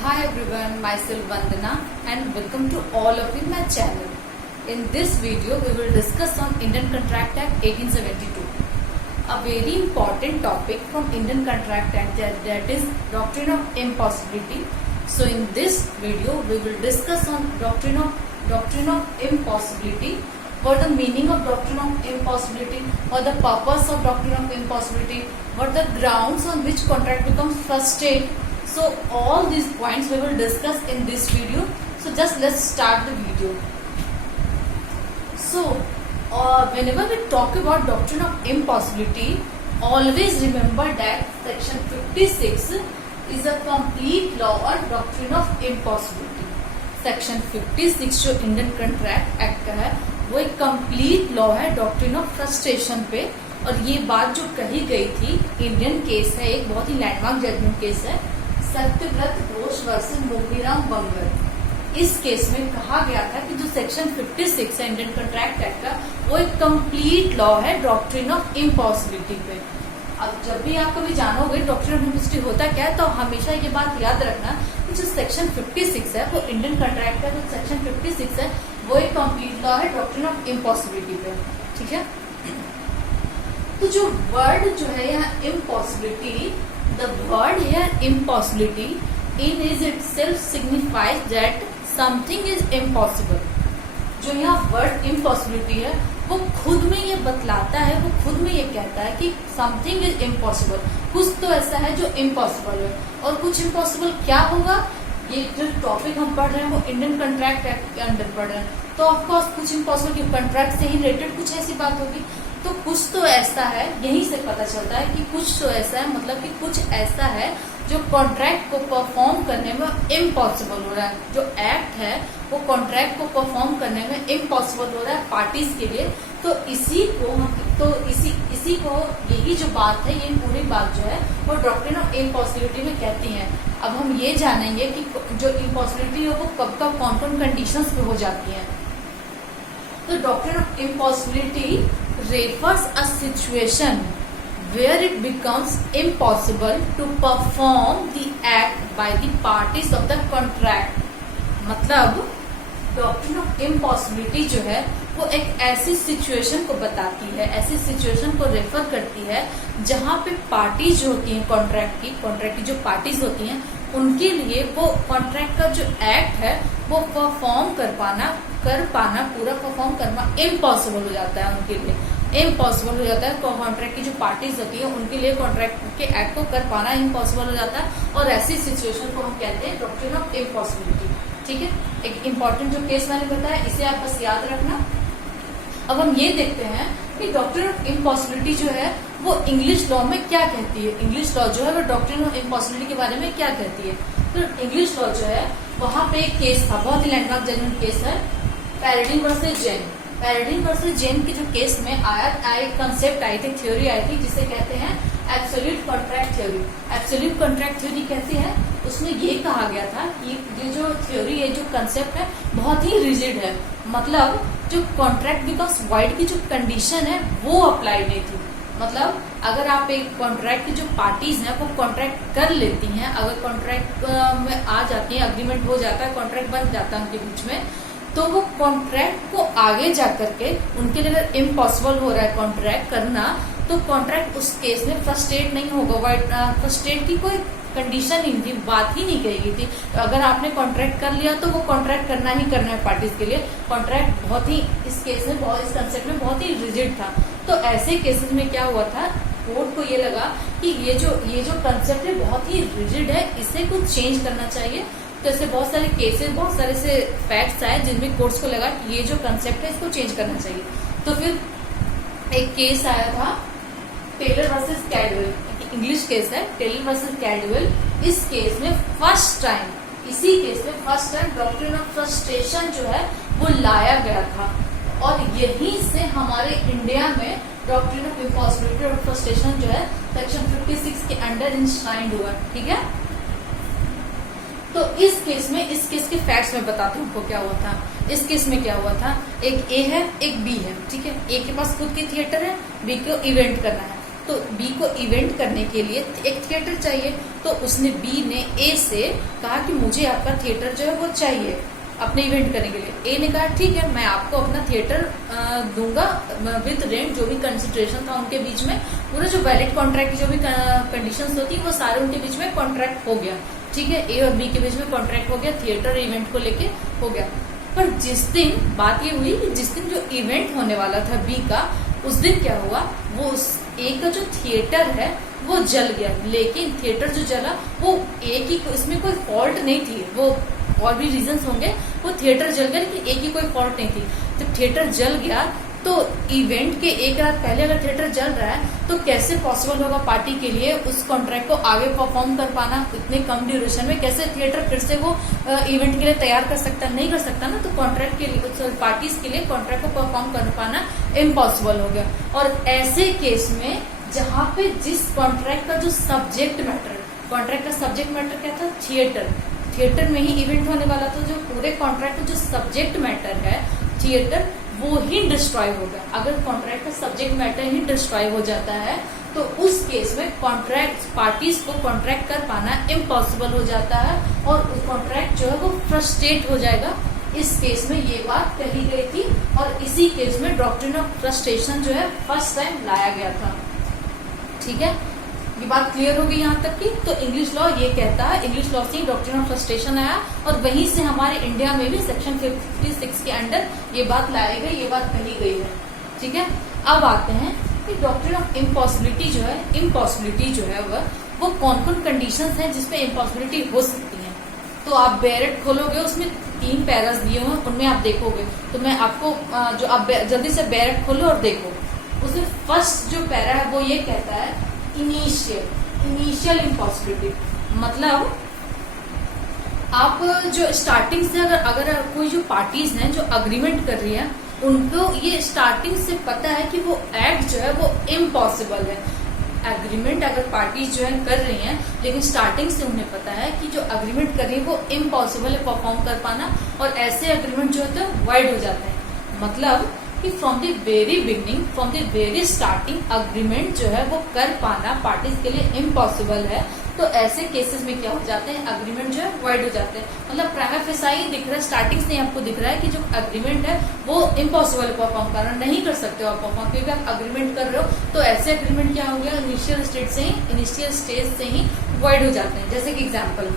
Hi everyone, myself Vandana and welcome to all of you in my channel. In this video, we will discuss on Indian Contract Act 1872. A very important topic from Indian Contract Act that is Doctrine of Impossibility. So in this video, we will discuss on Doctrine of Impossibility, what the meaning of Doctrine of Impossibility, what the purpose of Doctrine of Impossibility, what the grounds on which contract becomes frustrated. So all these points we will discuss in this video. So just let's start the video. So whenever we talk about Doctrine of Impossibility, always remember that section 56 is a complete law on Doctrine of Impossibility. Section 56 जो Indian contract act का है वो एक complete law है doctrine of frustration पे। और ये बात जो कही गई थी, इंडियन केस है, एक बहुत ही लैंडमार्क जजमेंट केस है, सत्यव्रत घोष वर्सेस मोतीराम बंगर। इस केस में कहा गया था कि जो सेक्शन 56 है इंडियन कंट्रैक्ट एक्ट का, वो एक कंप्लीट लॉ है डॉक्ट्रिन ऑफ इम्पॉसिबिलिटी पे। अब जब भी आप कभी जानोगे डॉक्ट्रिन ऑफ इम्पॉसिबिलिटी होता क्या है, तो हमेशा ये बात याद रखना कि जो सेक्शन 56 है वो इंडियन कंट्रैक्ट का जो सेक्शन 56 है वो एक कंप्लीट लॉ है डॉक्ट्रिन ऑफ इम्पॉसिबिलिटी पे। ठीक है, तो जो वर्ड जो है यहाँ impossibility, the word here impossibility in is itself signifies that something is impossible. जो यहाँ वर्ड इम्पॉसिबिलिटी है वो खुद में ये बतलाता है, वो खुद में ये कहता है कि समथिंग इज इम्पॉसिबल, कुछ तो ऐसा है जो इम्पॉसिबल है। और कुछ इम्पॉसिबल क्या होगा, ये जो टॉपिक हम पढ़ रहे हैं वो इंडियन कंट्रैक्ट एक्ट के अंडर पढ़ रहे हैं, तो ऑफकोर्स कुछ इम्पॉसिबल की कंट्रैक्ट से ही रिलेटेड कुछ ऐसी बात होगी। तो कुछ तो ऐसा है, यहीं से पता चलता है कि कुछ तो ऐसा है, मतलब कि कुछ ऐसा है जो कॉन्ट्रैक्ट को परफॉर्म करने में इम्पॉसिबल हो रहा है। जो एक्ट है वो कॉन्ट्रैक्ट को परफॉर्म करने में इम्पॉसिबल हो रहा है पार्टीज के लिए। तो इसी को यही जो बात है, ये पूरी बात जो है वो डॉक्ट्रिन ऑफ इम्पॉसिबिलिटी में कहती है। अब हम ये जानेंगे कि जो इम्पॉसिबिलिटी है वो कब कब कौन कौन कंडीशंस पे हो जाती है। तो doctrine of impossibility refers a situation where it becomes impossible to perform the act by the parties of the contract। मतलब डॉक्ट्रिन ऑफ इम्पॉसिबिलिटी जो है वो एक ऐसी सिचुएशन को बताती है, ऐसी सिचुएशन को रेफर करती है जहां पे पार्टीज जो होती हैं कॉन्ट्रैक्ट की जो पार्टीज होती हैं, उनके लिए वो कॉन्ट्रैक्ट का जो एक्ट है वो परफॉर्म कर पाना पूरा परफॉर्म करना इम्पॉसिबल हो जाता है, उनके लिए इम्पॉसिबल हो जाता है। कॉन्ट्रैक्ट की जो पार्टीज होती है उनके लिए कॉन्ट्रैक्ट के एक्ट को कर पाना इम्पॉसिबल हो जाता है, और ऐसी सिचुएशन को हम कहते हैं डॉक्ट्रिन ऑफ इम्पॉसिबिलिटी। ठीक है, एक इम्पॉर्टेंट जो केस मैंने बताया इसे आप बस याद रखना। अब हम ये देखते हैं कि डॉक्ट्रिन ऑफ इम्पॉसिबिलिटी जो है वो इंग्लिश लॉ में क्या कहती है। इंग्लिश लॉ जो है वो डॉक्ट्रिन ऑफ इम्पॉसिबिलिटी के बारे में क्या कहती है। तो इंग्लिश लॉ जो है वहां पे एक केस था, बहुत ही लैंडमार्क जजमेंट केस है, पैराडिन वर्सेस जेन। पैराडिन वर्सेस जेन के जो केस में कंसेप्ट आई थी, थ्योरी आई थी, जिसे कहते हैं absolute contract theory. Absolute contract theory कहती है, उसमें ये कहा गया था कि ये जो थ्योरी है, जो कंसेप्ट है, बहुत ही रिजिड है। मतलब जो कॉन्ट्रैक्ट बिकम्स वाइड की जो कंडीशन है वो अप्लाई नहीं थी। मतलब अगर आप एक कॉन्ट्रैक्ट की जो पार्टीज हैं वो कॉन्ट्रैक्ट कर लेती हैं, अगर कॉन्ट्रैक्ट में आ जाती है, अग्रीमेंट हो जाता है, कॉन्ट्रैक्ट बन जाता है उनके बीच में, तो वो कॉन्ट्रैक्ट को आगे जाकर के उनके लिए अगर इम्पॉसिबल हो रहा है कॉन्ट्रैक्ट करना, तो कॉन्ट्रैक्ट उस केस में फ्रस्ट्रेट नहीं होगा। फ्रस्ट्रेट की कोई कंडीशन ही नहीं थी, बात ही नहीं कही गई थी। तो अगर आपने कॉन्ट्रैक्ट कर लिया तो वो कॉन्ट्रैक्ट करना ही करना है पार्टीज के लिए। कॉन्ट्रैक्ट बहुत ही इस केस में इस कंसेप्ट में बहुत ही रिजिड था। तो ऐसे केसेस में क्या हुआ था, कोर्ट को ये लगा कि ये जो कंसेप्ट है बहुत ही रिजिड है, इसे कुछ चेंज करना चाहिए। तो ऐसे बहुत सारे केसेस, बहुत सारे से फैक्ट्स आए जिनमें कोर्ट्स को लगा कि ये जो कंसेप्ट है इसको चेंज करना चाहिए। तो फिर एक केस आया था Taylor versus Cadwell, English case है टेलर वर्सेस कैडवेल। इस केस में first time doctrine of frustration जो है वो लाया गया था, और यहीं से हमारे इंडिया में डॉक्ट्रिन ऑफ इम्पॉसिबिलिटी और फ्रस्ट्रेशन जो है सेक्शन 56 के अंडर इंश्राइंड हुआ। ठीक है, तो इस केस के फैक्ट्स में बताती हूँ आपको क्या हुआ था। इस केस में क्या हुआ था, एक ए है एक बी है। ठीक है, ए के पास खुद की थिएटर है, बी को इवेंट करना है। तो बी को इवेंट करने के लिए एक थिएटर चाहिए। तो उसने बी ने ए से कहा कि मुझे आपका थिएटर जो है वो चाहिए अपने इवेंट करने के लिए। ए ने कहा ठीक है, मैं आपको अपना थिएटर दूंगा विद रेंट, जो भी कंसिडरेशन था उनके बीच में, पूरा जो वैलिड कॉन्ट्रैक्ट की जो भी कंडीशंस होती वो सारे उनके बीच में कॉन्ट्रैक्ट हो गया। ठीक है, ए और बी के बीच में कॉन्ट्रैक्ट हो गया, थिएटर इवेंट को लेके हो गया। पर जिस दिन बात ये हुई कि जिस दिन जो इवेंट होने वाला था बी का, उस दिन क्या हुआ, वो उस ए का जो थिएटर है वो जल गया। लेकिन थिएटर जो जला वो ए की, इसमें कोई फॉल्ट नहीं थी, वो और भी रीजंस होंगे, वो थिएटर जल गया लेकिन ए की कोई फॉल्ट नहीं थी। तो थिएटर जल गया तो इवेंट के एक रात पहले अगर थिएटर जल रहा है तो कैसे पॉसिबल होगा पार्टी के लिए उस कॉन्ट्रैक्ट को आगे परफॉर्म कर पाना इतने कम ड्यूरेशन में? कैसे थिएटर फिर से वो इवेंट के लिए तैयार कर सकता, नहीं कर सकता ना। तो कॉन्ट्रैक्ट के लिए, पार्टीज के लिए कॉन्ट्रैक्ट को परफॉर्म कर पाना इम्पॉसिबल हो गया। और ऐसे केस में जहां पे जिस कॉन्ट्रैक्ट का जो सब्जेक्ट मैटर, कॉन्ट्रैक्ट का सब्जेक्ट मैटर क्या था, थिएटर, थिएटर में ही इवेंट होने वाला था, जो पूरे कॉन्ट्रैक्ट का जो सब्जेक्ट मैटर है थिएटर, वो ही डिस्ट्रॉय होगा। अगर कॉन्ट्रैक्ट का सब्जेक्ट मैटर ही डिस्ट्रॉय हो जाता है तो उस केस में कॉन्ट्रैक्ट पार्टीज को कॉन्ट्रैक्ट कर पाना इम्पॉसिबल हो जाता है और कॉन्ट्रैक्ट जो है वो फ्रस्ट्रेट हो जाएगा। इस केस में ये बात कही गई थी और इसी केस में डॉक्ट्रिन ऑफ फ्रस्ट्रेशन जो है फर्स्ट टाइम लाया गया था। ठीक है, ये बात क्लियर होगी यहाँ तक की। तो इंग्लिश लॉ ये कहता है, इंग्लिश लॉ से डॉक्ट्रिन ऑफ फ्रस्ट्रेशन आया और वहीं से हमारे इंडिया में भी सेक्शन 56 के अंडर ये बात लाई गई, ये बात कही गई है। ठीक है, अब आते हैं कि डॉक्ट्रिन ऑफ इम्पॉसिबिलिटी जो है, इम्पॉसिबिलिटी जो है वो कौन कौन कंडीशंस हैं जिसपे इम्पॉसिबिलिटी हो सकती है। तो आप बैरेट खोलोगे, उसमें 3 पैरास दिए हुए, उनमें आप देखोगे। तो मैं आपको जो आप जल्दी से बैरेट खोलो और देखो, उसमें फर्स्ट जो पैरा है वो ये कहता है इनिशियल इम्पॉसिबिलिटी। मतलब आप जो स्टार्टिंग से अगर कोई जो पार्टीज हैं जो अग्रीमेंट कर रही है, उनको ये स्टार्टिंग से पता है कि वो एक्ट जो है वो इम्पॉसिबल है। एग्रीमेंट अगर पार्टीज जो है कर रही हैं, लेकिन स्टार्टिंग से उन्हें पता है कि जो अग्रीमेंट कर रही है वो इम्पॉसिबल है परफॉर्म कर पाना, और ऐसे अग्रीमेंट जो होते हैं वाइड हो जाते हैं। मतलब कि from the very beginning, from the very starting agreement जो है वो कर पाना पार्टीज के लिए इम्पॉसिबल है। तो ऐसे केसेस में क्या हो जाते हैं, अग्रीमेंट जो है वाइड हो जाते हैं। मतलब प्राइमा फेसाई दिख रहा है, स्टार्टिंग से आपको दिख रहा है कि जो अग्रीमेंट है वो इम्पॉसिबल परफॉर्म करना, नहीं कर सकते हो आप परफॉर्म, क्योंकि आप अग्रीमेंट कर रहे हो। तो ऐसे अग्रीमेंट क्या हो गया, इनिशियल स्टेज से ही वाइड हो जाते हैं। जैसे कि एग्जाम्पल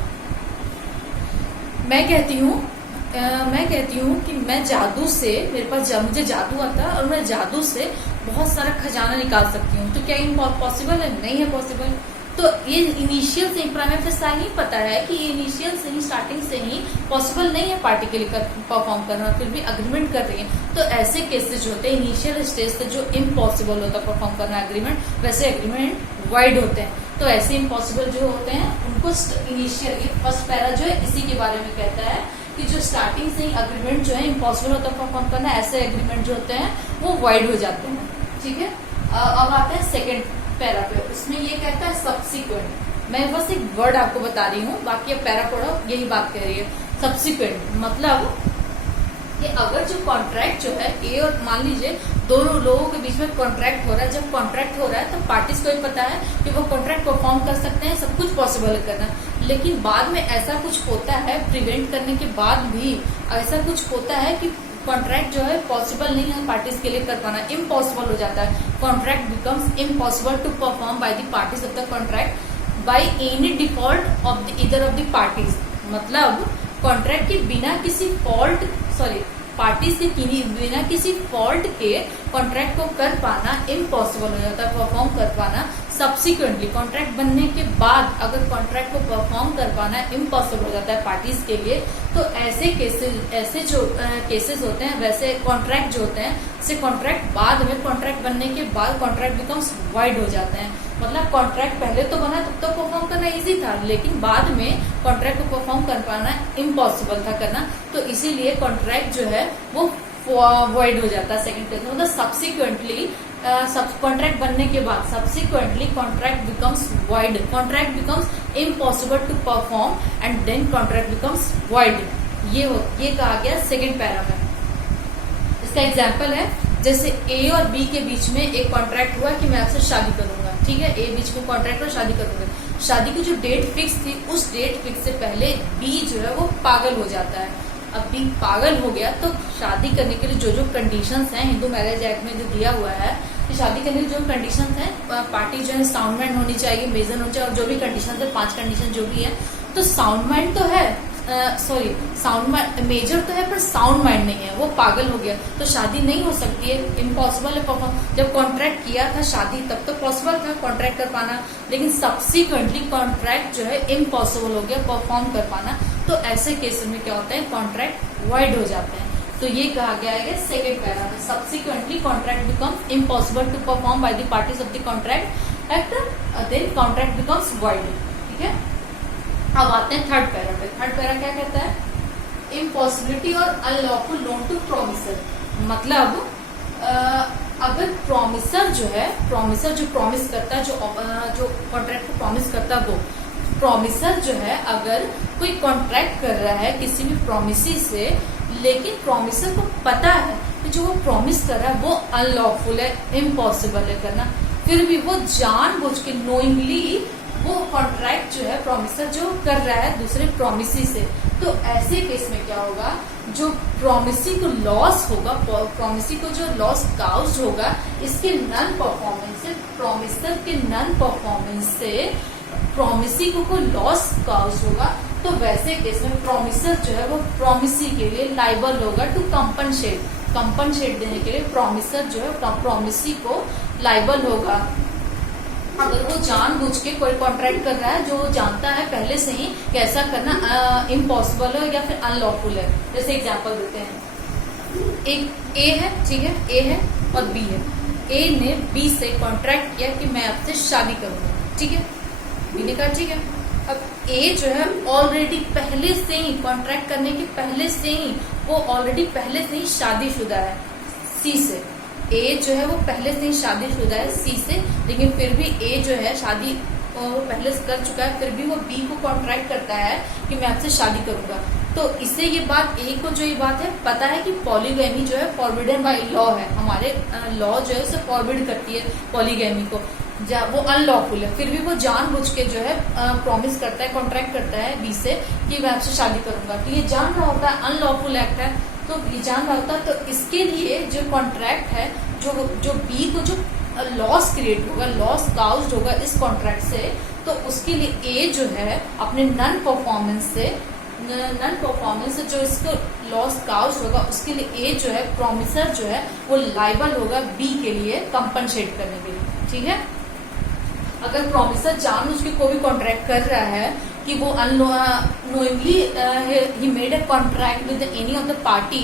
मैं कहती हूँ कि मैं जादू से, मेरे पास मुझे जादू आता है और मैं जादू से बहुत सारा खजाना निकाल सकती हूँ। तो क्या पॉसिबल है? नहीं है पॉसिबल। तो ये इनिशियल से प्राइमा फेसाई ही पता है कि इनिशियल से ही, स्टार्टिंग से ही पॉसिबल नहीं है पार्टी के लिए परफॉर्म करना, फिर भी अग्रीमेंट कर रही है। तो ऐसे केसेस जो होते हैं इनिशियल स्टेज से जो इम्पॉसिबल होता है परफॉर्म करना अग्रीमेंट, वैसे अग्रीमेंट वाइड होते हैं। तो ऐसे इम्पॉसिबल जो होते हैं उनको इनिशियली, फर्स्ट पैरा जो है इसी के बारे में कहता है कि जो स्टार्टिंग से ही अग्रीमेंट जो है इम्पॉसिबल होता है परफॉर्म करना, ऐसे एग्रीमेंट जो होते हैं वो वाइड हो जाते हैं। ठीक है, अब आते हैं सेकंड पैरा पे। उसमें ये कहता है सब्सिक्वेंट। मैं बस एक वर्ड आपको बता रही हूँ, बाकी अब पैरा पढ़ो, यही बात कह रही है। सब्सिक्वेंट मतलब कि अगर जो कॉन्ट्रैक्ट जो है ए और, मान लीजिए दोनों लोगों के बीच में कॉन्ट्रैक्ट हो रहा है, जब कॉन्ट्रैक्ट हो रहा है तो पार्टीज को भी पता है कि वो कॉन्ट्रैक्ट परफॉर्म कर सकते हैं, सब कुछ पॉसिबल है करना। लेकिन बाद में ऐसा कुछ होता है, प्रिवेंट करने के बाद भी ऐसा कुछ होता है कि कॉन्ट्रैक्ट जो है पॉसिबल नहीं है पार्टीज के लिए कर पाना, इम्पॉसिबल हो जाता है। Contract becomes impossible to perform by the parties of the contract by any default of the either of the parties. मतलब कॉन्ट्रैक्ट के बिना किसी फॉल्ट, पार्टीज के बिना किसी फॉल्ट के कॉन्ट्रैक्ट को कर पाना इम्पॉसिबल हो जाता है, परफॉर्म कर पाना। सब्सिक्वेंटली कॉन्ट्रैक्ट बनने के बाद अगर कॉन्ट्रैक्ट को परफॉर्म कर पाना इम्पॉसिबल हो जाता है पार्टीज के लिए, तो ऐसे केसेस होते हैं, वैसे कॉन्ट्रैक्ट जो होते हैं, से कॉन्ट्रैक्ट बाद में, कॉन्ट्रैक्ट बनने के बाद कॉन्ट्रैक्ट बिकम्स वाइड हो जाते हैं। मतलब कॉन्ट्रैक्ट पहले तो बना तब तो परफॉर्म करना इजी था, लेकिन बाद में कॉन्ट्रैक्ट को परफॉर्म कर पाना इम्पॉसिबल था करना, तो इसीलिए कॉन्ट्रैक्ट जो है वो वाइड हो जाता है सेकंड केस में। मतलब सब्सिक्वेंटली कॉन्ट्रैक्ट बनने के बाद subsequently contract becomes void, contract becomes impossible to perform and then contract becomes void. ये कहा गया सेकंड पैरा में। इसका एग्जाम्पल है, जैसे ए और बी के बीच में एक कॉन्ट्रैक्ट हुआ कि मैं आपसे शादी करूंगा, ठीक ठीक है, ए बीच में कॉन्ट्रैक्ट और शादी करूंगा, शादी की जो डेट फिक्स थी उस डेट फिक्स से पहले बी जो है वो पागल हो जाता है। अब बी पागल हो गया तो शादी करने के लिए जो जो कंडीशंस हैं हिंदू मैरिज एक्ट में जो दिया हुआ है कि शादी करने की जो कंडीशंस हैं, पार्टी जो है साउंड माइंड होनी चाहिए, मेजर होनी चाहिए, और जो भी कंडीशंस है 5 कंडीशन जो भी है, तो साउंड माइंड तो है, साउंड माइंड मेजर तो है पर साउंड माइंड नहीं है, वो पागल हो गया तो शादी नहीं हो सकती है, इम्पॉसिबल है परफॉर्म। जब कॉन्ट्रैक्ट किया था शादी तब तो पॉसिबल था कॉन्ट्रैक्ट कर पाना, लेकिन सब्सिक्वेंटली कॉन्ट्रैक्ट जो है इम्पॉसिबल हो गया परफॉर्म कर पाना, तो ऐसे केस में क्या होता है, कॉन्ट्रैक्ट वॉइड हो जाते हैं। तो ये कहा गया है सेकेंड पैरा में, subsequently contract become impossible to perform by the parties of the contract act, then contract becomes void. ठीक है, अब आते हैं थर्ड पैरा पे। थर्ड पैरा क्या कहता है, इम्पॉसिबिलिटी और अनलॉफुल लोन टू प्रोमिसर। मतलब अगर प्रोमिसर जो है, प्रोमिसर जो प्रॉमिस करता है, जो कॉन्ट्रैक्ट को प्रॉमिस करता है, वो प्रोमिसर जो है अगर कोई कॉन्ट्रैक्ट कर रहा है किसी भी प्रोमिसी से, लेकिन प्रोमिसर को पता है कि जो वो प्रॉमिस कर रहा है वो अनलॉफुल है, इम्पॉसिबल है करना, फिर भी वो जानबूझ के नोइंगली वो कॉन्ट्रैक्ट जो है प्रोमिसर जो कर रहा है दूसरे प्रोमिसी से, तो ऐसे केस में क्या होगा, जो प्रोमिसी को लॉस होगा, प्रोमिसी को जो लॉस काउज होगा इसके नन परफॉर्मेंस से, प्रोमिसर के नन परफॉर्मेंस से प्रोमिसी को लॉस काउज होगा, तो वैसे केस में प्रोमिसर जो है वो प्रोमिसी के लिए लाइबल होगा टू कंपनसेट देने के लिए प्रोमिसर जो है प्रोमिसी को लाइबल होगा। अगर वो जानबूझ के कोई कॉन्ट्रैक्ट कर रहा है जो जानता है पहले से ही कि ऐसा करना इम्पॉसिबल है या फिर अनलॉफुल है। जैसे एग्जांपल देते हैं, एक ए है, ठीक है, ए है और बी है। ए ने बी से कॉन्ट्रैक्ट किया कि मैं आपसे शादी करूंगा, ठीक है, बी ने कहा ठीक है। अब ए जो है ऑलरेडी पहले से ही कॉन्ट्रैक्ट करने के पहले से ही वो ऑलरेडी पहले से ही शादीशुदा है सी से। ए जो है वो पहले से ही शादीशुदा है सी से, लेकिन फिर भी ए जो है शादी वो पहले से कर चुका है, फिर भी वो बी को कॉन्ट्रैक्ट करता है कि मैं आपसे शादी करूंगा। तो इससे ये बात, ए को जो ये बात है पता है कि पॉलीगैमी जो है फॉरबिडन बाय लॉ है, हमारे लॉ जो है उसे फॉरबिड करती है पॉलीगैमी को, वो अनलॉफुल है, फिर भी वो जानबूझ के जो है प्रॉमिस करता है, कॉन्ट्रैक्ट करता है बी से कि मैं आपसे शादी करूंगा। तो ये जान रहा होता है अनलॉफुल एक्ट है, तो ये जान रहा होता है, तो इसके लिए जो कॉन्ट्रैक्ट है, जो बी को जो लॉस क्रिएट होगा, लॉस काउज्ड होगा इस कॉन्ट्रैक्ट से, तो उसके लिए ए जो है अपने नन परफॉर्मेंस से जो इसको लॉस काउज होगा उसके लिए ए जो है प्रॉमिसर जो है वो लाइबल होगा बी के लिए कंपनसेट करने के लिए, ठीक है। अगर प्रॉमिसर जानबूझ के कोई भी कॉन्ट्रैक्ट कर रहा है कि वो unknowingly he made a contract with any of the party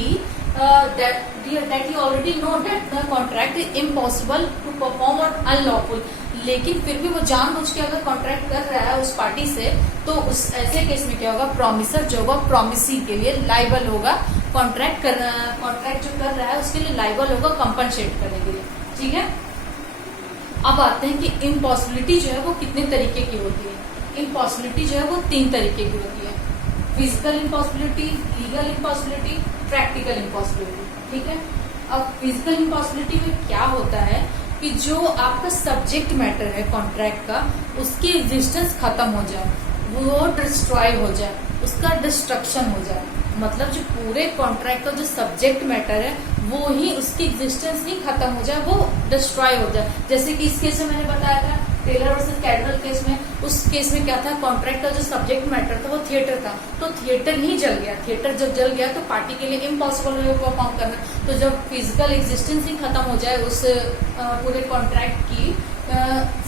that you already know that the contract is impossible to perform or unlawful, लेकिन फिर भी वो जानबूझ के अगर कॉन्ट्रैक्ट कर रहा है उस पार्टी से, तो उस ऐसे केस में क्या होगा, प्रॉमिसर जो होगा प्रॉमिसी के लिए लाइबल होगा, कॉन्ट्रैक्ट जो कर रहा है उसके लिए लाइबल होगा कंपनसेट करने के लिए, ठीक है। अब आते हैं कि इम्पॉसिबिलिटी जो है वो कितने तरीके की होती है। इम्पॉसिबिलिटी जो है वो 3 तरीके की होती है, physical impossibility, legal impossibility, practical impossibility, ठीक है। अब फिजिकल इम्पॉसिबिलिटी में क्या होता है कि जो आपका सब्जेक्ट मैटर है कॉन्ट्रैक्ट का, उसकी एग्जिस्टेंस खत्म हो जाए, वो डिस्ट्रॉय हो जाए, उसका डिस्ट्रक्शन हो जाए, मतलब जो पूरे कॉन्ट्रैक्ट का जो सब्जेक्ट मैटर है वो ही उसकी एग्जिस्टेंस ही खत्म हो जाए, वो डिस्ट्रॉय हो जाए। जैसे कि इस केस में मैंने बताया था टेलर वर्सेस कैडवल केस में, उस केस में क्या था, कॉन्ट्रैक्ट का जो सब्जेक्ट मैटर था वो थिएटर था, तो थिएटर ही जल गया। थिएटर जब जल गया तो पार्टी के लिए इम्पॉसिबल है परफॉर्म करना। तो जब फिजिकल एग्जिस्टेंस ही खत्म हो जाए उस पूरे कॉन्ट्रैक्ट की,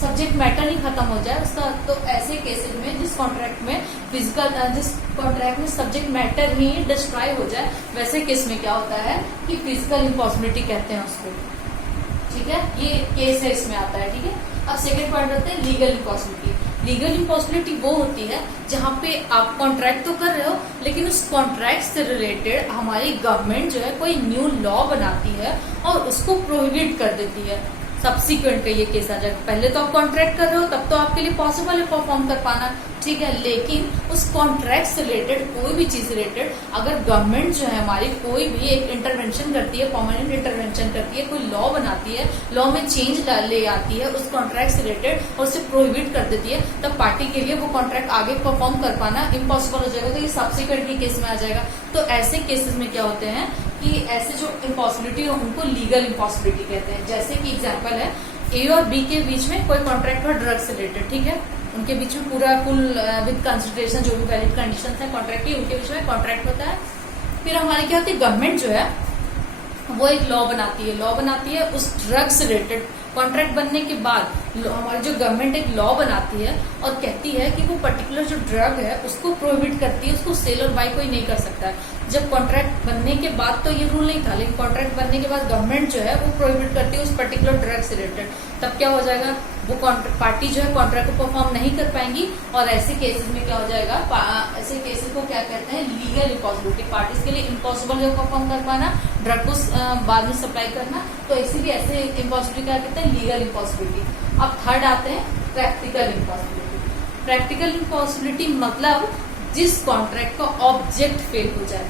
सब्जेक्ट मैटर ही खत्म हो जाए उसका, तो ऐसे केसेस में जिस कॉन्ट्रैक्ट में जिस कॉन्ट्रैक्ट में सब्जेक्ट मैटर ही डिस्ट्रॉय हो जाए, वैसे केस में क्या होता है कि फिजिकल इम्पॉसिबिलिटी कहते हैं उसको, ठीक है। ये केस है, इसमें आता है, ठीक है। अब सेकेंड पॉइंट होता है लीगल इम्पॉसिबिलिटी। लीगल इम्पॉसिबिलिटी वो होती है जहाँ पे आप कॉन्ट्रैक्ट तो कर रहे हो, लेकिन उस कॉन्ट्रैक्ट से रिलेटेड हमारी गवर्नमेंट जो है कोई न्यू लॉ बनाती है और उसको प्रोहिबिट कर देती है। सब्सिक्वेंट ये केस आ जाए, पहले तो आप कॉन्ट्रैक्ट कर रहे हो तब तो आपके लिए पॉसिबल है परफॉर्म कर पाना, ठीक है। लेकिन उस कॉन्ट्रैक्ट से रिलेटेड कोई भी चीज रिलेटेड अगर गवर्नमेंट जो है हमारी कोई भी एक इंटरवेंशन करती है, परमानेंट इंटरवेंशन करती है, कोई लॉ बनाती है, लॉ में चेंज ले आती है उस कॉन्ट्रैक्ट से रिलेटेड और उसे प्रोहिबिट कर देती है, तब पार्टी के लिए वो कॉन्ट्रैक्ट आगे परफॉर्म कर पाना इम्पॉसिबल हो जाएगा। तो ये सब्सिक्वेंट के केस में आ जाएगा। तो ऐसे केसेस में क्या होते हैं कि ऐसे जो इम्पॉसिबिलिटी है उनको लीगल इम्पॉसिबिलिटी कहते हैं। जैसे कि एग्जाम्पल है ए और बी के बीच में कोई कॉन्ट्रैक्ट हो ड्रग से रिलेटेड, ठीक है, उनके बीच में पूरा फुल विद कंसिडरेशन जो भी वैलिड कंडीशन है कॉन्ट्रैक्ट की, उनके बीच में कॉन्ट्रैक्ट होता है। फिर हमारी क्या होती है, गवर्नमेंट जो है वो एक लॉ बनाती है उस ड्रग से रिलेटेड। कॉन्ट्रैक्ट बनने के बाद हमारी जो गवर्नमेंट एक लॉ बनाती है और कहती है कि वो पर्टिकुलर जो ड्रग है उसको प्रोहिबिट करती है, उसको सेल और बाय कोई नहीं कर सकता है। जब कॉन्ट्रैक्ट बनने के बाद तो ये रूल नहीं था, लेकिन कॉन्ट्रैक्ट बनने के बाद गवर्नमेंट जो है वो प्रोहिबिट करती है उस पर्टिकुलर ड्रग से रिलेटेड। तब क्या हो जाएगा, वो पार्टी जो है कॉन्ट्रैक्ट को परफॉर्म नहीं कर पाएंगी और ऐसे केसेस में क्या हो जाएगा, ऐसे केसेस को क्या कहते हैं, लीगल इम्पॉसिबिलिटी। पार्टीज के लिए इम्पॉसिबल है परफॉर्म कर पाना, ड्रग को बाद में सप्लाई करना, तो ऐसे भी ऐसे इम्पॉसिबिलिटी क्या कहते हैं, लीगल इम्पॉसिबिलिटी। अब थर्ड आते हैं प्रैक्टिकल इम्पॉसिबिलिटी। प्रैक्टिकल इम्पॉसिबिलिटी मतलब जिस कॉन्ट्रैक्ट का ऑब्जेक्ट फेल हो जाए,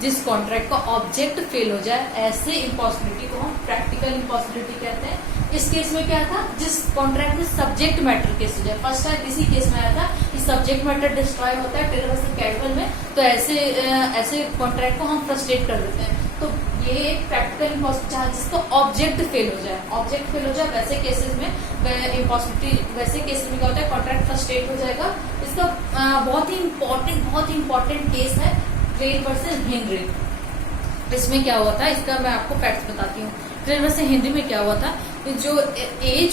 जिस कॉन्ट्रैक्ट का ऑब्जेक्ट फेल हो जाए, ऐसे इम्पॉसिबिलिटी को हम प्रैक्टिकल इम्पॉसिबिलिटी कहते हैं। इस केस में क्या था, जिस कॉन्ट्रैक्ट में सब्जेक्ट मैटर केस हो जाए, फर्स्ट टाइम इसी केस में आया था कि सब्जेक्ट मैटर डिस्ट्रॉय होता है टेलर वर्सेस कैडवेल में, तो ऐसे कॉन्ट्रैक्ट को हम फ्रस्ट्रेट कर देते हैं। तो ये एक प्रैक्टिकल इम्पॉसिबिलिटी जहाँ जिसका ऑब्जेक्ट फेल हो जाए, वैसे केसेस में इम्पॉसिबिलिटी, वैसे केसेस में क्या होता है, कॉन्ट्रैक्ट फ्रस्ट्रेट हो जाएगा। इसका बहुत ही इंपॉर्टेंट केस है ट्रेल वर्सेस हेनरी। इसमें क्या हुआ था, इसका मैं आपको फैक्ट्स बताती हूँ। ट्रेल वर्सेस हेनरी में क्या हुआ था, जो ए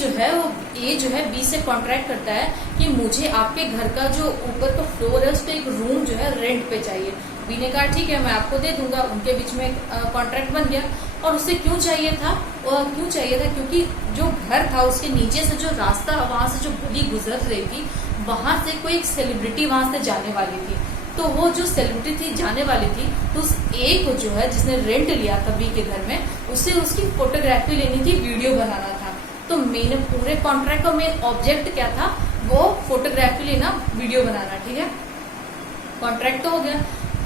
जो है बी से कॉन्ट्रैक्ट करता है कि मुझे आपके घर का जो ऊपर का फ्लोर है उस पर एक रूम जो है रेंट पे चाहिए। बी ने कहा ठीक है मैं आपको दे दूंगा। उनके बीच में कॉन्ट्रैक्ट बन गया। और उसे क्यों चाहिए था, क्योंकि जो घर था उसके नीचे से जो रास्ता, वहां से जो गली गुजर रही थी, वहां से कोई एक सेलिब्रिटी वहां से जाने वाली थी। तो वो जो सेलिब्रिटी थी जाने वाली थी, तो उस ए को जो है जिसने रेंट लिया था बी के घर में, उसे उसकी फोटोग्राफी लेनी थी, वीडियो बनाना था। तो मेन पूरे कॉन्ट्रैक्ट का मेन ऑब्जेक्ट क्या था, वो फोटोग्राफी लेना, वीडियो बनाना, ठीक है। कॉन्ट्रैक्ट तो हो गया।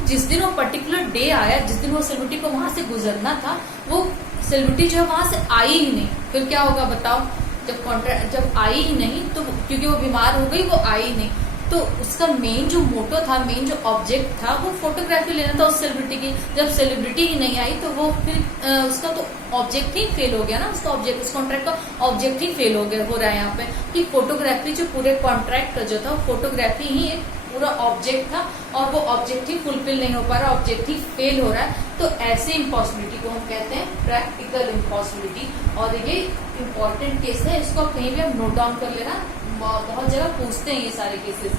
जिस दिन वो पर्टिकुलर डे आया, जिस दिन वो सेलिब्रिटी को वहां से गुजरना था, वो सेलिब्रिटी जो है वहां से आई ही नहीं। फिर क्या होगा बताओ, जब आई ही नहीं तो क्योंकि वो बीमार हो गई, वो आई ही नहीं, तो उसका मेन जो मोटो था, मेन जो ऑब्जेक्ट था, वो फोटोग्राफी लेना था उस सेलिब्रिटी की। जब सेलिब्रिटी ही नहीं आई तो वो फिर उसका तो ऑब्जेक्ट ही फेल हो गया ना, उसका ऑब्जेक्ट, उस कॉन्ट्रैक्ट का ऑब्जेक्ट ही फेल हो रहा है यहाँ पे कि फोटोग्राफी जो पूरे कॉन्ट्रैक्ट का जो था, फोटोग्राफी ही एक पूरा ऑब्जेक्ट था और वो ऑब्जेक्ट ही फुलफिल नहीं हो पा रहा, ऑब्जेक्ट ही फेल हो रहा है। तो ऐसे इम्पॉसिबिलिटी को हम कहते हैं प्रैक्टिकल इम्पॉसिबिलिटी। और ये इम्पोर्टेंट केस है, इसको कहीं भी हम नोट डाउन कर लेना, बहुत जगह पूछते हैं ये सारे केसेस,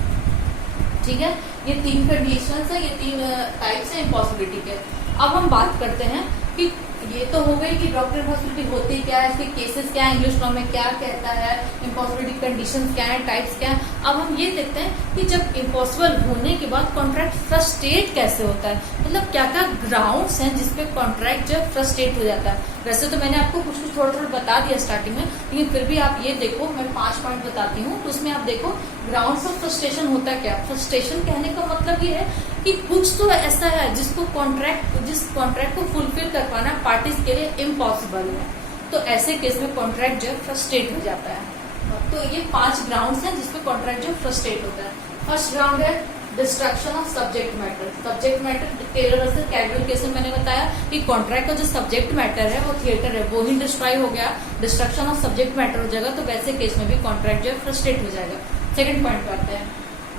ठीक है। ये 3 कंडीशंस है, ये 3 टाइप्स है इम्पॉसिबिलिटी के। अब हम बात करते हैं कि ये तो हो गई कि डॉक्टर इम्पॉसिबिलिटी होती क्या है, इसके केसेस क्या है, इंग्लिश लॉ में क्या कहता है, इम्पॉसिबिलिटी कंडीशंस क्या है, टाइप्स क्या है। अब हम ये देखते हैं कि जब इम्पॉसिबल होने के बाद कॉन्ट्रैक्ट फ्रस्ट्रेट कैसे होता है, मतलब क्या क्या ग्राउंड्स हैं जिसपे कॉन्ट्रैक्ट जो फ्रस्ट्रेट हो जाता है। वैसे तो मैंने आपको कुछ थोड़ा बता दिया स्टार्टिंग में, लेकिन फिर भी आप ये देखो, मैं 5 पॉइंट बताती हूँ, तो उसमें आप देखो ग्राउंड्स ऑफ फ्रस्ट्रेशन होता क्या। फ्रस्ट्रेशन कहने का मतलब ये है कि कुछ तो ऐसा है जिस कॉन्ट्रैक्ट को फुलफिल कर पाना पार्टीज के लिए इम्पॉसिबल है। तो ऐसे केस में कॉन्ट्रैक्ट जो है फ्रस्ट्रेट हो जाता है। तो ये 5 ग्राउंड्स हैं जिसपे कॉन्ट्रैक्ट जो फ्रस्ट्रेट होता है। फर्स्ट ग्राउंड है destruction of subject matter. Subject matter Taylor versus Caldwell case में मैंने बताया कि कॉन्ट्रैक्ट का जो सब्जेक्ट मैटर है, वो थिएटर है, वो ही डिस्ट्रॉय हो गया, डिस्ट्रक्शन ऑफ सब्जेक्ट मैटर हो जाएगा। तो वैसे केस में भी कॉन्ट्रैक्ट जो है फ्रस्ट्रेट हो जाएगा। सेकंड पॉइंट पे आते हैं,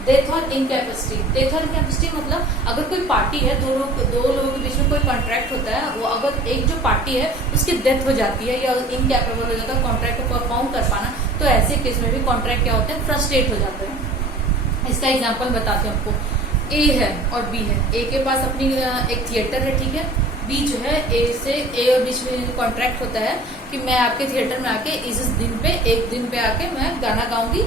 डेथ और इनकैपेसिटी। डेथ और इनकैपेसिटी मतलब अगर कोई पार्टी है, दो लोगों के बीच में कोई कॉन्ट्रैक्ट होता है, वो अगर एक जो पार्टी है उसकी डेथ हो जाती है या इनकैपेबल हो जाता है कॉन्ट्रैक्ट को परफॉर्म कर पाना, तो ऐसे केस में भी कॉन्ट्रैक्ट क्या होते हैं, फ्रस्ट्रेट हो जाते हैं। इसका एग्जाम्पल बताते हैं आपको। ए है और बी है, ए के पास अपनी एक थिएटर है, ठीक है। बी जो है ए और बीच में कॉन्ट्रैक्ट होता है कि मैं आपके थिएटर में आके इस दिन पे, एक दिन पे आके मैं गाना गाऊंगी।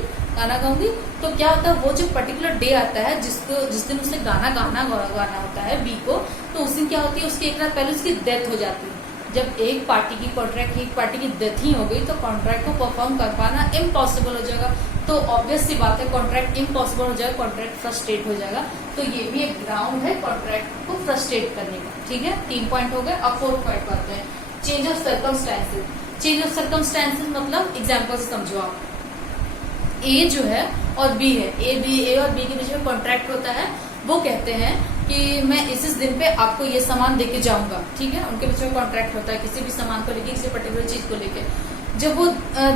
तो क्या होता है, वो जो पर्टिकुलर डे आता है जिस दिन उसे गाना होता है बी को, तो उस दिन क्या होती है, उसके एक रात पहले उसकी डेथ हो जाती है। जब एक पार्टी की डेथ ही हो गई तो कॉन्ट्रैक्ट को परफॉर्म कर पाना इम्पॉसिबल हो जाएगा। तो ऑब्वियस सी बात है कॉन्ट्रैक्ट इम्पॉसिबल हो जाएगा, कॉन्ट्रैक्ट फ्रस्ट्रेट हो जाएगा। तो ये भी एक ग्राउंड है कॉन्ट्रैक्ट को फ्रस्ट्रेट करने का। ठीक है, 3 पॉइंट हो गए। अब 4th पॉइंट पर आते हैं, change of circumstances. Change of circumstances मतलब एग्जाम्पल से समझो आप, ए जो है और बी है, ए और बी के बीच में कॉन्ट्रैक्ट होता है। वो कहते हैं कि मैं इस दिन पे आपको ये सामान देके जाऊंगा। ठीक है, उनके बीच में कॉन्ट्रैक्ट होता है किसी भी सामान को लेके, किसी पर्टिकुलर चीज को लेके। जब वो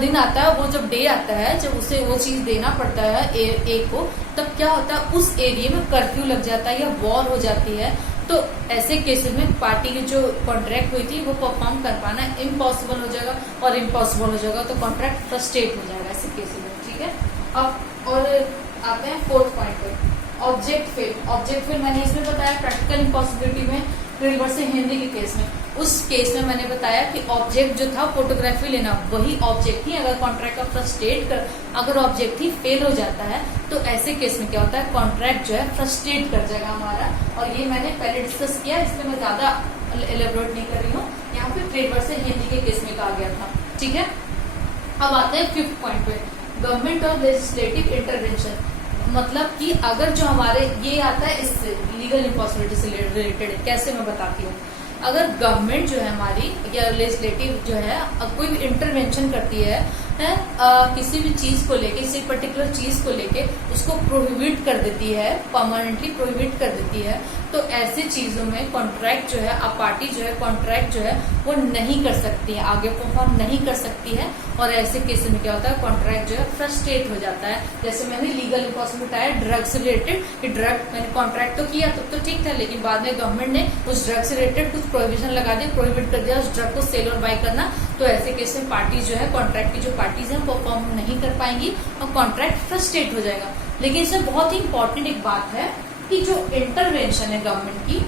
दिन आता है, वो जब डे आता है, जब उसे वो चीज देना पड़ता है ए को, तब क्या होता है उस एरिया में कर्फ्यू लग जाता है या वॉर हो जाती है। तो ऐसे केसेस में पार्टी की जो कॉन्ट्रैक्ट हुई थी वो परफॉर्म कर पाना इम्पॉसिबल हो जाएगा और इम्पॉसिबल हो जाएगा, तो कॉन्ट्रैक्ट फ्रस्ट्रेट हो जाएगा ऐसे केसेस में। ठीक है, अब और आते हैं 4th पॉइंट पे, ऑब्जेक्ट फेल। ऑब्जेक्ट फेल मैंने इसमें बताया प्रैक्टिकल इम्पॉसिबिलिटी में, रिवर्स से हिंदी के केस में। उस केस में मैंने बताया कि ऑब्जेक्ट जो था फोटोग्राफी लेना, वही ऑब्जेक्ट ही अगर कॉन्ट्रैक्ट का फ्रस्ट्रेट कर, अगर ऑब्जेक्ट ही फेल हो जाता है तो ऐसे केस में क्या होता है, कॉन्ट्रैक्ट जो है फ्रस्ट्रेट कर जाएगा हमारा। और ये मैंने पहले डिस्कस किया, इसमें मैं ज्यादा एलेबोरेट नहीं कर रही हूँ, यहाँ पे रिवर्स से हिंदी के केस में कहा गया था। ठीक है, अब आते हैं 5th पॉइंट पे, गवर्नमेंट और लेजिस्लेटिव इंटरवेंशन। मतलब कि अगर जो हमारे ये आता है इससे लीगल इम्पॉसिबिलिटी से रिलेटेड, कैसे मैं बताती हूँ। अगर गवर्नमेंट जो है हमारी या लेजिस्लेटिव जो है कोई भी इंटरवेंशन करती है किसी भी चीज को लेके, किसी पर्टिकुलर चीज को लेके उसको प्रोहिबिट कर देती है, परमानेंटली प्रोहिबिट कर देती है, तो ऐसी चीजों में कॉन्ट्रैक्ट जो है, अब पार्टी जो है कॉन्ट्रैक्ट जो है वो नहीं कर सकती है, आगे परफॉर्म नहीं कर सकती है। और ऐसे केस में क्या होता है, कॉन्ट्रैक्ट जो है फ्रस्ट्रेट हो जाता है। जैसे मैंने लीगल इम्पॉसिबिलिटी आया ड्रग से रिलेटेड, कि ड्रग मैंने कॉन्ट्रैक्ट तो किया तब तो ठीक था, लेकिन बाद में गवर्नमेंट ने उस ड्रग से रिलेटेड कुछ प्रोहिबिशन लगा दिया, प्रोहिबिट कर दिया उस ड्रग को सेल और बाय करना। तो ऐसे केस में पार्टी जो है, कॉन्ट्रैक्ट की जो पार्टीज है परफॉर्म नहीं कर पाएंगी और कॉन्ट्रैक्ट फ्रस्ट्रेट हो जाएगा। लेकिन इसमें बहुत ही इंपॉर्टेंट एक बात है कि जो इंटरवेंशन है गवर्नमेंट की,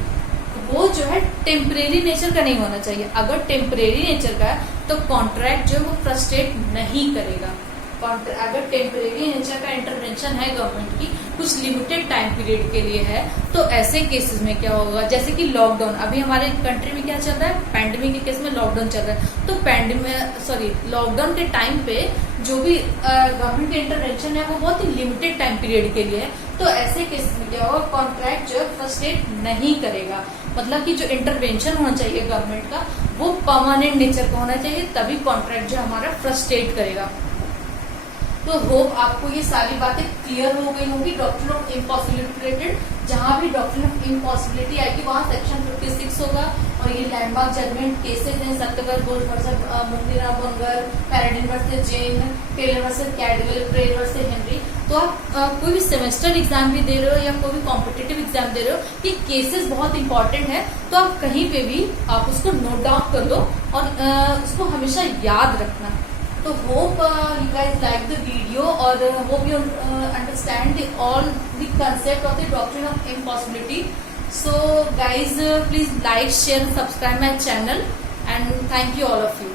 वो जो है टेम्परेरी नेचर का नहीं होना चाहिए। अगर टेम्परेरी नेचर का है तो कॉन्ट्रैक्ट जो है वो फ्रस्ट्रेट नहीं करेगा। अगर टेम्परेरी नेचर का इंटरवेंशन है गवर्नमेंट की, कुछ लिमिटेड टाइम पीरियड के लिए है, तो ऐसे केसेस में क्या होगा, जैसे कि लॉकडाउन, अभी हमारे कंट्री में क्या चल रहा है, पैंडेमिक के केस में लॉकडाउन चल रहा है। तो लॉकडाउन के टाइम पे जो भी गवर्नमेंट का इंटरवेंशन है वो बहुत ही लिमिटेड टाइम पीरियड के लिए है। तो ऐसे केस में क्या होगा, कॉन्ट्रैक्ट जो है फ्रस्ट्रेट नहीं करेगा। मतलब कि जो इंटरवेंशन होना चाहिए गवर्नमेंट का वो परमानेंट नेचर का होना चाहिए, तभी कॉन्ट्रैक्ट जो हमारा फ्रस्ट्रेट करेगा। तो होप आपको ये सारी बातें क्लियर हो गई होंगी डॉक्ट्रिन ऑफ इम्पॉसिबिलिटी रिलेटेड। जहां भी डॉक्ट्रिन ऑफ इम्पॉसिबिलिटी आएगी वहां सेक्शन 56 होगा और ये लैंडमार्क जजमेंट केसेस हैं, Satyabrata Ghose versus Mugneeram Bangur, Paradine versus Jane, Taylor versus Caldwell, Prayer versus Henry. तो आप कोई भी सेमेस्टर एग्जाम भी दे रहे हो या कोई भी कॉम्पिटिटिव एग्जाम दे रहे हो, ये केसेस बहुत इंपॉर्टेंट है, तो आप कहीं पे भी आप उसको नोट डाउन कर लो और उसको हमेशा याद रखना। तो hope you guys like the video or hope you understand all the concept of the doctrine of impossibility. So guys, please like, share, subscribe my channel and thank you all of you.